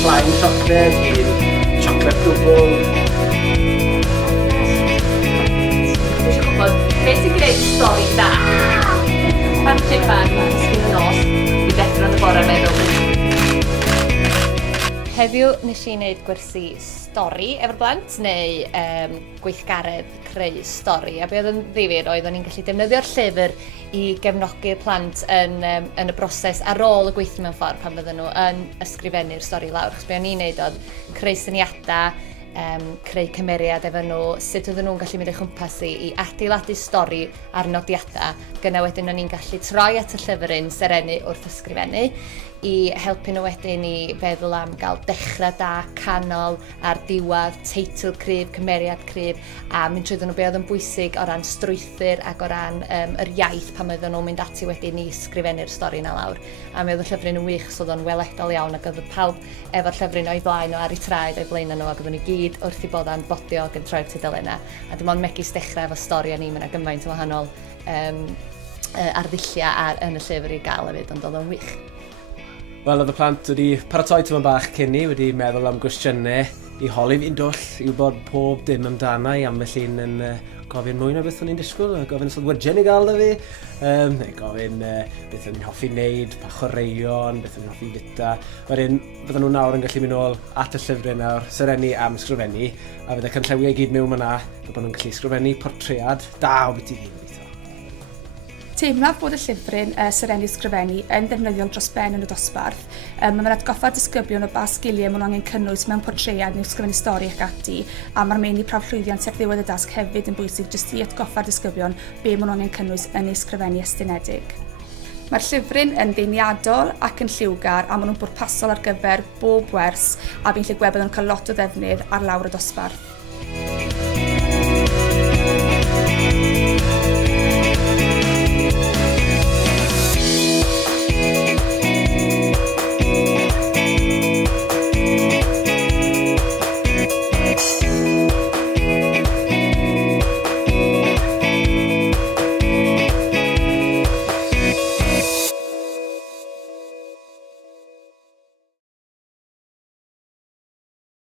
Flying chocolate, chocolate double. Dwi eisiau gwybod beth sy'n gwneud stori da. Parchyn fan yma, ysgrifennu nos, i ddeffro yn y bore meddwl. Heddiw nes i wneud gwersi stori efo'r blant, neu gweithgaredd creu stori. A be oedd yn ddifyr oedd o'n i'n gallu defnyddio'r llyfr i gefnogi'r plant yn y broses ar ôl y gweithio mewn ffordd pan fydden nhw yn ysgrifennu'r stori lawr. Chos be o'n i'n neud oedd creu syniadau, creu cymeriad efo nhw, sut oedden nhw'n gallu mynd o'i chwmpas i adeiladu stori ar nodiadau. Gyna wedyn o'n i'n gallu troi at y llyfr Serennu wrth ysgrifennu i helpu nhw wedyn i feddwl am gael dechrau da, canol ar diwadd, teitl cryf, cymeriad cryf, a mynd trwyddyn nhw be oedd yn bwysig o ran strwythur ac o ran yr iaith pan oedden nhw'n mynd ati wedyn i ysgrifennu'r stori na lawr. A mi oedd y llyfryn yn wych, so oedd o'n weledol iawn ac oedd pawb efo'r llyfryn o'i blaen o ar ei traed o'i blaen nhw ac oedden nhw gyd wrth i bod yn bodio ac yn troi'r tudalennau. A dim ond megis dechrau efo stori a ni, mae yna gymaint o wahanol arddulla yn y llyfr i gael hefyd, ond oedd o'n wych. Wel, oedd y plant wedi paratoi tyfan bach cyn ni, wedi meddwl am gwestiynau i holi fi'n dwll, i wybod pob dim amdana i ambell un yn gofyn mwy na beth o'n i'n disgwyl, gofyn os oedd wedgen i gael da fi, neu gofyn beth o'n i'n hoffi wneud, pa chwaraeon, beth o'n i'n hoffi fita. Wedyn, bydden nhw nawr yn gallu mynd nôl at y llyfrau nawr, Serennu am ysgrifennu, a fydde cynllewio i gyd mewn yna, bod nhw'n gallu ysgrifennu portread da o beth i fi. Teimlaf bod y llyfryn Serennu ysgrifennu yn ddefnyddiol dros ben yn y dosbarth. Mae'n atgoffa disgyblion o ba sgiliau maen nhw angen cynnwys mewn portread neu ysgrifennu stori ac ati, a mae'r meini prawfllwyddiant ar ddiwedd y dasg hefyd yn bwysig jyst i atgoffa'r disgyblion be maen nhw angen cynnwys yn eu ysgrifennu estynedig. Mae'r llyfryn yn ddeniadol ac yn lliwgar a maen nhw'n bwrpasol ar gyfer bob wers, a fi'n lle gweld bod nhw'n cael lot o ddefnydd ar lawr y dosbarth.